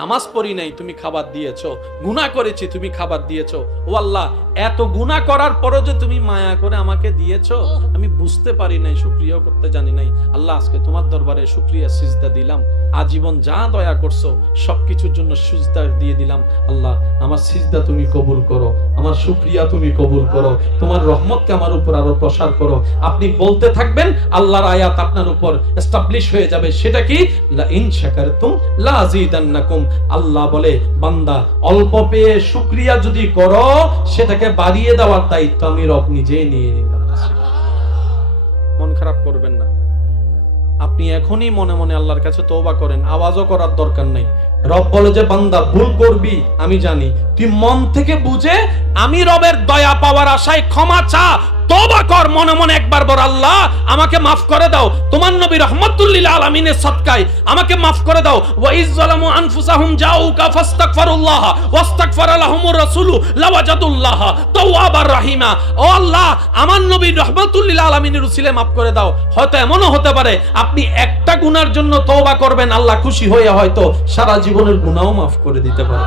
নামাজ পড়ি নাই, তুমি খাবার দিয়েছো। গুনাহ করেছি, তুমি খাবার দিয়েছো। ও আল্লাহ, এত গুনাহ করার পরও যে তুমি মায়া করে আমাকে দিয়েছো, আমি বুঝতে পারি নাই, শুকরিয়া করতে জানি নাই। আল্লাহ, আজকে তোমার দরবারে শুকরিয়া সিজদা দিলাম। আজীবন যা দয়া করছো সবকিছুর জন্য সিজদা দিয়ে দিলাম। আল্লাহ, আমার সিজদা তুমি কবুল করো, আমার শুকরিয়া তুমি কবুল করো, তোমার রহমতকে আমার উপর আরো প্রসার করো। আপনি বলতে থাকবেন, আল্লাহর আয়াত আপনার উপর এস্টাবলিশ হয়ে যাবে। সেটা কি? লা ইন শাকারতুম লা আযীদান্নাকুম। আল্লাহ বলে, বান্দা অল্প পেয়ে শুকরিয়া যদি করো, সেটাকে বাড়িয়ে দেওয়ার দায়িত্ব আমি রব নিজেই নিয়ে নিলাম। মন খারাপ করবেন না। আপনি এখনই মনে মনে আল্লাহর কাছে তওবা করেন, আওয়াজও করার দরকার নাই। রব বলে যে, বান্দা ভুল করবি আমি জানি, তুই মন থেকে বুঝে আমি রবের দয়া পাওয়ার আশায় ক্ষমা চা, তওবা কর। মনে মনে একবার বল, আল্লাহ আমাকে মাফ করে দাও, তোমার নবী রাহমাতুল লিল আলামিনের সদকায় আমাকে মাফ করে দাও। ওয়া ইয যালামু আনফুসাহুম জাউকা ফাস্তাগফিরুল্লাহ ওয়াস্তাগফারা লাহুমুর রাসূলু লাওয়াজাদুল্লাহ তাওয়াবার রাহিমা। ও আল্লাহ, আমার নবী রাহমাতুল লিল আলামিনের উসিলে মাফ করে দাও। হয়তো এমনও হতে পারে আপনি একটা গুনার জন্য তওবা করবেন, আল্লাহ খুশি হয়ে হয়তো সারা জীবনের গুনাহও মাফ করে দিতে পারে।